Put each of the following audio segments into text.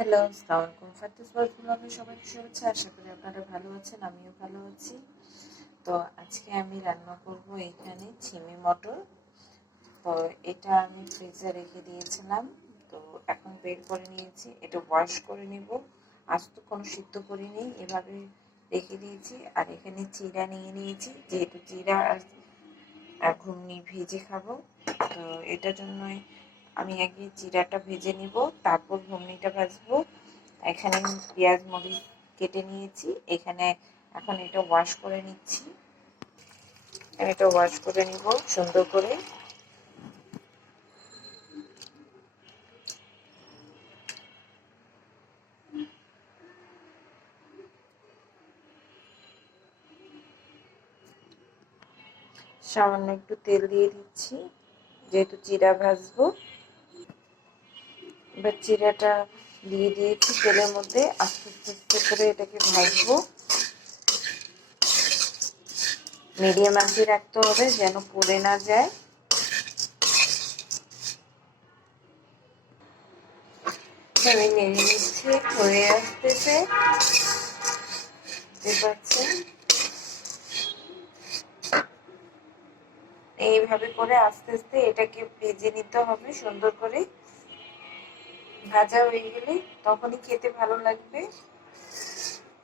Hello আসসালামু আলাইকুম। ফাতিস ব্লগে সবাইকে শুভেচ্ছা, আশা করি আপনারা ভালো আছেন, আমিও ভালো আছি। তো আজকে আমি রান্না করব এখানে ছিমি মটর। তো এটা আমি ফ্রিজে রেখে দিয়েছিলাম। তো এখন বের করে নিয়েছি, এটা ওয়াশ করে নিব। আজ তো কোনো সিদ্ধ করিনি এভাবে রেখে দিয়েছি। আর এখানে চিরা নিয়ে নিয়েছি, যেহেতু চিরা আর ঘুমনি ভেজে খাব। তো এটার জন্যই আমি আগে জিরাটা ভেজে নিব, তারপর ঘুমনিটা ভাজবো। এখানে আমি পেঁয়াজ মরিচ কেটে নিয়েছি, এখানে এখন এটা ওয়াশ করে নিচ্ছি। এটা ওয়াশ করে নিব সুন্দর করে। সামান্য একটু তেল দিয়ে দিচ্ছি, যেহেতু জিরা ভাজবো। এবার জিরাটা দিয়ে দিয়েছি, তেলের মধ্যে আস্তে আস্তে আস্তে করে এটাকে ভাজবো। মিডিয়াম আঁচে রাখতে হবে যেন পড়ে না যায়। আমি নেড়ে নিচ্ছি, হয়ে আসতেছে। এইভাবে করে আস্তে আস্তে এটাকে ভেজে নিতে হবে সুন্দর করে। ভাজা হয়ে গেলে তখনই খেতে ভালো লাগবে।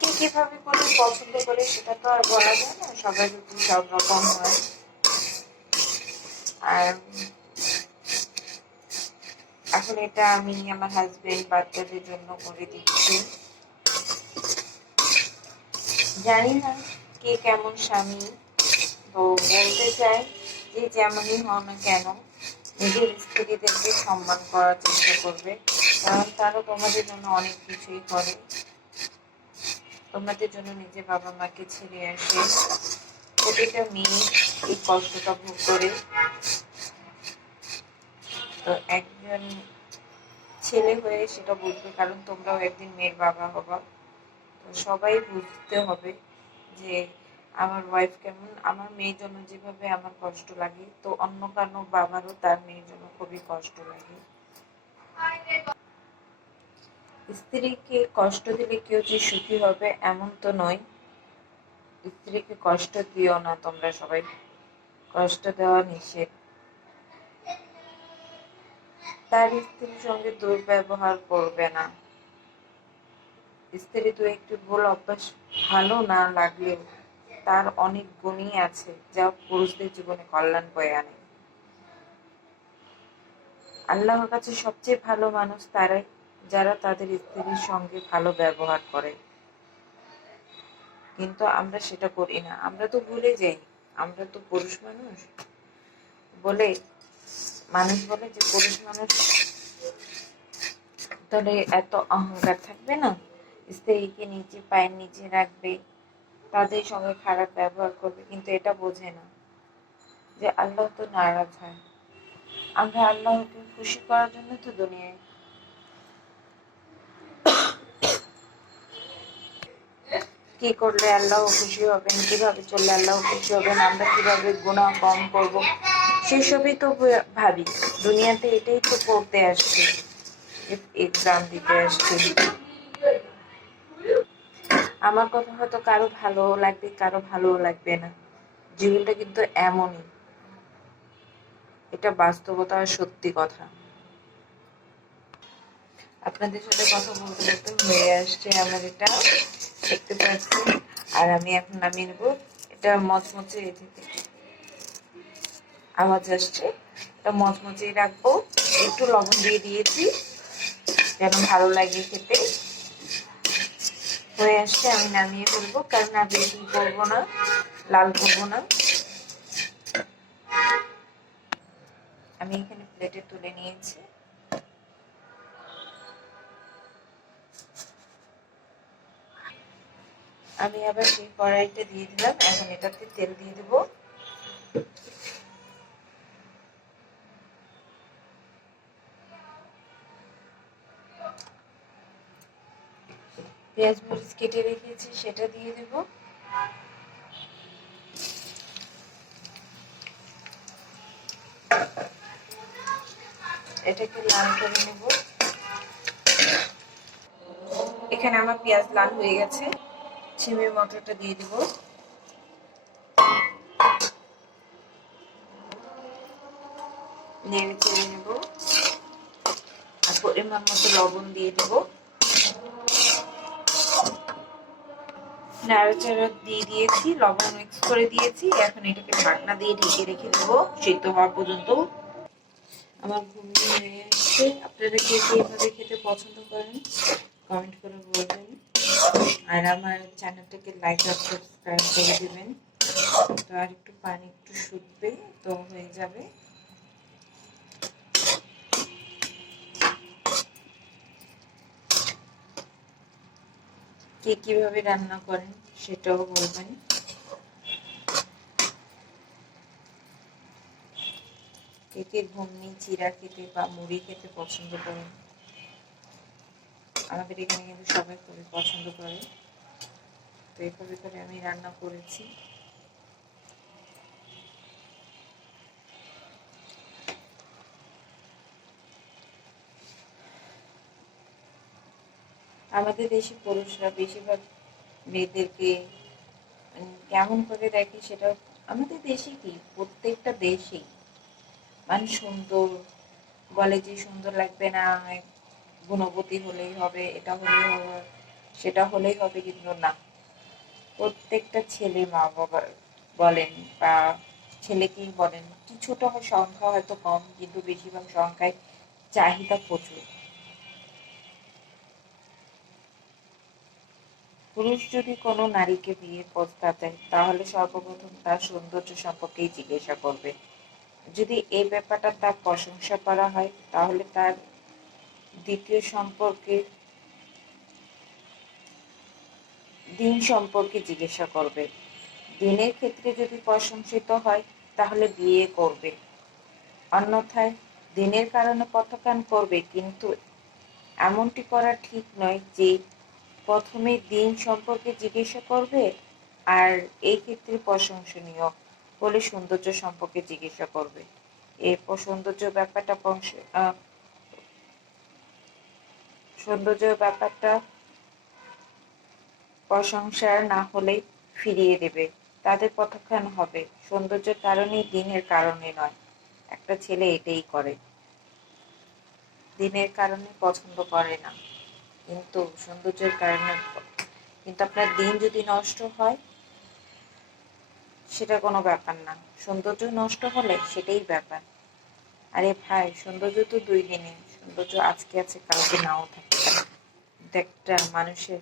কে কীভাবে করে পছন্দ করে সেটা তো আর বলা যায় না, সবাই যদি সব রকম হয়। আর এখন এটা আমি আমার হাজবেন্ড বাচ্চাদের জন্য করে দিচ্ছি। জানি না কে কেমন স্বামী, তো বলতে চাই যে যেমনই হও না কেন নিজের স্ত্রীদেরকে সম্মান করার চেষ্টা করবে, কারণ তারা তোমাদের জন্য অনেক কিছুই করে। তোমাদের জন্য নিজের বাবা মাকে ছেড়ে আসে। প্রতিটা মেয়ে এই কষ্টটা ভোগ করে। তো একজন ছেলে হয়ে সেটা বুঝবে, কারণ তোমরাও একদিন মেয়ের বাবা হবা। তো সবাই বুঝতে হবে যে আমার ওয়াইফ কেমন? আমার মেয়ের জন্য যেভাবে আমার কষ্ট লাগে, তো অন্য কারও বাবারও তার মেয়ের জন্য খুবই কষ্ট লাগে। স্ত্রীকে কষ্ট দিলে কেউ যে সুখী হবে এমন তো নয়। স্ত্রীকে কষ্ট দিও না তোমরা সবাই। কষ্ট দেওয়া নিষেধ। তার স্ত্রীর সঙ্গে দুর্ব্যবহার করবে না। স্ত্রী তো একটু ভুল অভ্যাস ভালো না লাগলেও তার অনেক গুণই আছে, যা পুরুষদের জীবনে কল্যাণ বয়ে আনে। আল্লাহর কাছে সবচেয়ে ভালো মানুষ তারাই, যারা তাদের স্ত্রীর সঙ্গে ভালো ব্যবহার করে। কিন্তু আমরা সেটা করি না। আমরা তো ভুলে যাই। আমরা তো পুরুষ মানুষ। বলে মানুষ বলে যে পুরুষ মানুষ তাহলে এত অহংকার থাকবে না? স্ত্রীকে নিচে পায়ের নিচে রাখবে। তাদের সঙ্গে খারাপ ব্যবহার করবে, কিন্তু এটা বোঝে না যে আল্লাহ তো নারাজ হয়। আমরা আল্লাহকে খুশি করার জন্য তো দুনিয়ায় কি করলে আল্লাহ খুশি হবেন, কীভাবে চললে আল্লাহ খুশি হবেন, আমরা কীভাবে গুণা কম করব, সেসবই তো ভাবি। দুনিয়াতে এটাই তো পড়তে আসছে এক্সাম দিতে আসছে। আমার কথা হয়তো কারও ভালো লাগবে, কারও ভালো লাগবে না। জীবনটা কিন্তু এমনই। এটা বাস্তবতা আর সত্যি কথা। আপনাদের সাথে কথা বলতে বলতে হয়ে আসছে আমার এটা। দেখতে পাচ্ছি আর আমি এখন নামিয়ে নেব। এটা মচমচে এ থেকে। আওয়াজ আসছে। এটা মচমচে রাখব। একটু লবণ দিয়ে দিয়েছি। যেন ভালো লাগে খেতে। হয়ে আসছে আমি নামিয়ে ফেলব। কারণ আর বেশি করব না, লাল করব না। আমি এখানে প্লেটে তুলে নিয়েছি। আমি আবার সেই কড়াইটা দিয়ে দিলাম। এখন এটাতে তেল দিয়ে দেব। পেঁয়াজ মরিচ কেটে রেখেছি, সেটা দিয়ে দেব। এটাকে লাল করে নেব। এখানে আমার পেঁয়াজ লাল হয়ে গেছে। ছিমি মটরটা দিয়ে দিব। নেড়ে চেড়ে নেব। আর পরিমাণ মতো লবণ দিয়ে দেব। নাড়াচাড়া দিয়ে দিয়েছি, লবণ মিক্স করে দিয়েছি। এখন এটাকে ঢাকনা দিয়ে ঢেকে রেখে দেবো, সিদ্ধ হওয়া পর্যন্ত। আমার ঘুমিয়ে হয়ে এসছে আপনারা কে কে খেতে পছন্দ করেন কমেন্ট করে বলবেন। আর আমার চ্যানেলটাকে লাইক আর সাবস্ক্রাইব করে দেবেন। তো আর একটু পানি একটু শুকবে, তো হয়ে যাবে। কে কীভাবে রান্না করেন সেটাও বলবেন। কে কে ঘুমনি চিরা খেতে বা মুড়ি খেতে পছন্দ করেন আমাদের এখানে কিন্তু সবাই খুবই পছন্দ করে। তো এভাবে করে আমি রান্না করেছি। আমাদের দেশে পুরুষরা বেশিরভাগ মেয়েদেরকে কেমন করে দেখে সেটা আমাদের দেশে কি? প্রত্যেকটা দেশেই। মানে সুন্দর, বলে যে সুন্দর লাগবে না, গুণবতী হলেই হবে, এটা হলেই হবে, সেটা হলেই হবে, কিন্তু না। প্রত্যেকটা ছেলে মা বাবা বলেন বা ছেলেকেই বলেন কিছুটা সংখ্যা হয়তো কম, কিন্তু বেশিরভাগ সংখ্যায় চাহিদা প্রচুর। পুরুষ যদি কোনো নারীকে বিয়ে প্রস্তাব দেয় তাহলে সর্বপ্রথম তার সৌন্দর্য সম্পর্কেই জিজ্ঞাসা করবে। যদি এই ব্যাপারটা তার প্রশংসা করা হয়, তাহলে তার দ্বিতীয় সম্পর্কে, দিন সম্পর্কে জিজ্ঞাসা করবে। দিনের ক্ষেত্রে যদি প্রশংসিত হয়, তাহলে বিয়ে করবে। অন্যথায় দিনের কারণে পথকান করবে, কিন্তু এমনটি করা ঠিক নয় যে প্রথমে দিন সম্পর্কে জিজ্ঞাসা করবে আর এই ক্ষেত্রে প্রশংসনীয় বলে সৌন্দর্য সম্পর্কে জিজ্ঞাসা করবে। এই সৌন্দর্য ব্যাপারটা সৌন্দর্য ব্যাপারটা প্রশংসার না হলে ফিরিয়ে দেবে। তাদের পথক্ষণ হবে। সৌন্দর্যের কারণে দিনের কারণে নয়। একটা ছেলে এটাই করে। দিনের কারণে পছন্দ করে না। কিন্তু সৌন্দর্যের কারণে কিন্তু আপনার দিন যদি নষ্ট হয়, সেটা কোনো ব্যাপার না। সৌন্দর্য নষ্ট হলে সেটাই ব্যাপার। আরে ভাই, সৌন্দর্য তো দুই দিনে সৌন্দর্য আজকে আছে, কালকে নাও পারে। একটা মানুষের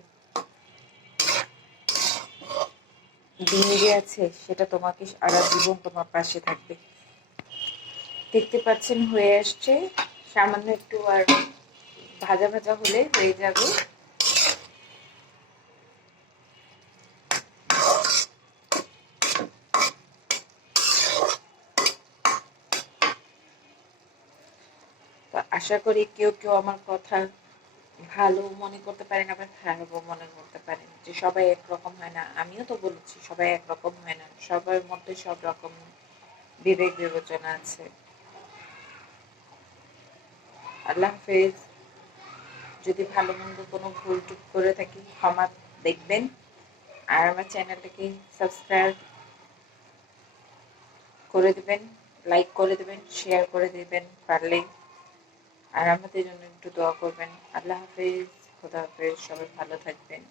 দিন যে আছে, সেটা তোমাকে সারা জীবন তোমার পাশে থাকবে। দেখতে পাচ্ছেন, হয়ে আসছে। সামান্য একটু আর ভাজা ভাজা হলে হয়ে যাবে। আশা করি কেউ কেউ আমার কথা ভালো মনে করতে পারেন, আবার খারাপও মনে করতে পারেন। যে সবাই একরকম হয় না, আমিও তো বলেছি সবাই একরকম হয় না। সবার মধ্যে সব রকম বিবেক বিবেচনা আছে। আল্লাহ হাফেজ। যদি ভালো মন্দ কোনো ভুল টুক করে থাকি, ক্ষমা দেখবেন। আর আমার চ্যানেলটাকে সাবস্ক্রাইব করে দেবেন, লাইক করে দেবেন, শেয়ার করে দেবেন পারলে। আর আমাদের জন্য একটু দোয়া করবেন। আল্লাহ হাফেজ, খোদা হাফেজ, সবাই ভালো থাকবেন।